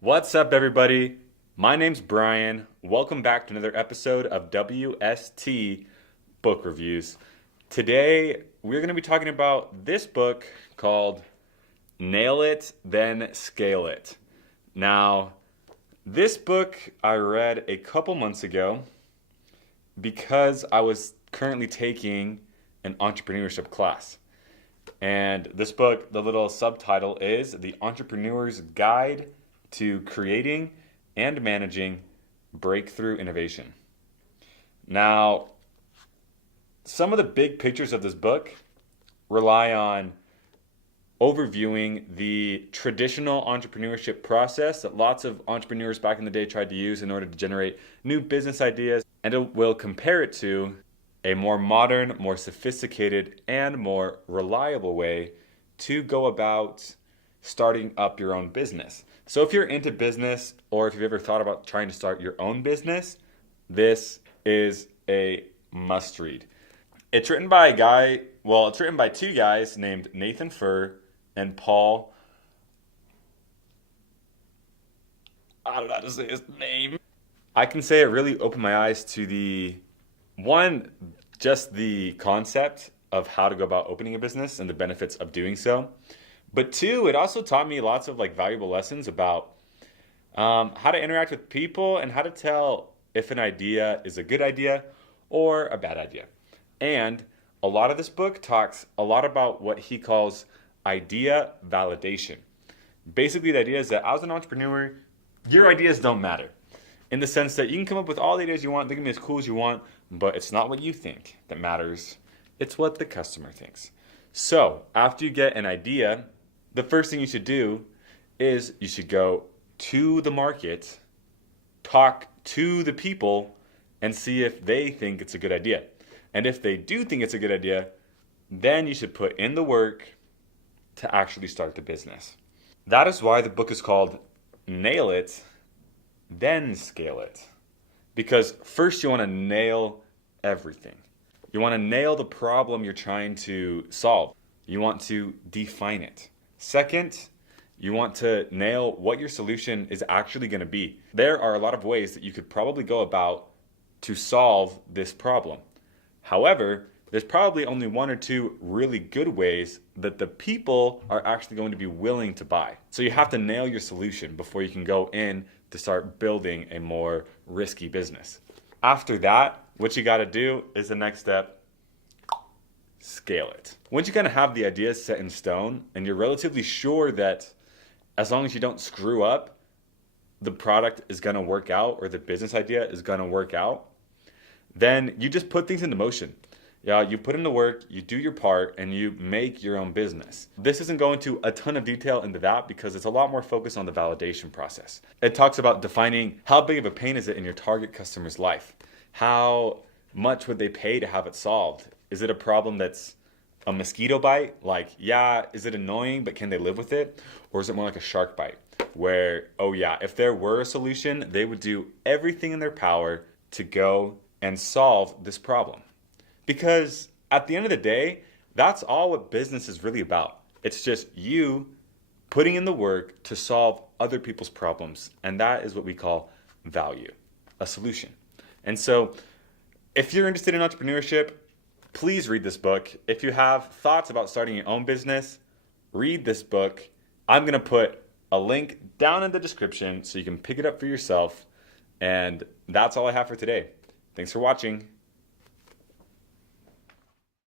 What's up, everybody? My name's Brian. Welcome back to another episode of WST Book Reviews. Today, we're going to be talking about this book called Nail It, Then Scale It. Now, this book I read a couple months ago because I was currently taking an entrepreneurship class. And this book, the little subtitle is The Entrepreneur's Guide to Creating and Managing Breakthrough Innovation. Now, some of the big pictures of this book rely on overviewing the traditional entrepreneurship process that lots of entrepreneurs back in the day tried to use in order to generate new business ideas, and it will compare it to a more modern, more sophisticated, and more reliable way to go about starting up your own business. So if you're into business, or if you've ever thought about trying to start your own business, this is a must read. It's written by two guys named Nathan Furr and Paul. I don't know how to say his name. I can say it really opened my eyes to just the concept of how to go about opening a business and the benefits of doing so. But two, it also taught me lots of valuable lessons about how to interact with people and how to tell if an idea is a good idea or a bad idea. And a lot of this book talks a lot about what he calls idea validation. Basically, the idea is that as an entrepreneur, your ideas don't matter. In the sense that you can come up with all the ideas you want, they can be as cool as you want, but it's not what you think that matters. It's what the customer thinks. So, after you get an idea, the first thing you should do is you should go to the market, talk to the people, and see if they think it's a good idea. And if they do think it's a good idea, then you should put in the work to actually start the business. That is why the book is called Nail It, Then Scale It. Because first you want to nail everything. You want to nail the problem you're trying to solve. You want to define it. Second, you want to nail what your solution is actually going to be. There are a lot of ways that you could probably go about to solve this problem. However, there's probably only one or two really good ways that the people are actually going to be willing to buy. So you have to nail your solution before you can go in to start building a more risky business. After that, what you got to do is the next step: scale it. Once you kind of have the ideas set in stone and you're relatively sure that as long as you don't screw up, the product is going to work out or the business idea is going to work out, then you just put things into motion. Yeah, you put in the work, you do your part, and you make your own business. This isn't going into a ton of detail into that because it's a lot more focused on the validation process. It talks about defining how big of a pain is it in your target customer's life. How much would they pay to have it solved? Is it a problem that's a mosquito bite? Is it annoying, but can they live with it? Or is it more like a shark bite where, if there were a solution, they would do everything in their power to go and solve this problem? Because at the end of the day, that's all what business is really about. It's just you putting in the work to solve other people's problems. And that is what we call value, a solution. And so if you're interested in entrepreneurship, please read this book. If you have thoughts about starting your own business, read this book. I'm going to put a link down in the description so you can pick it up for yourself. And that's all I have for today. Thanks for watching.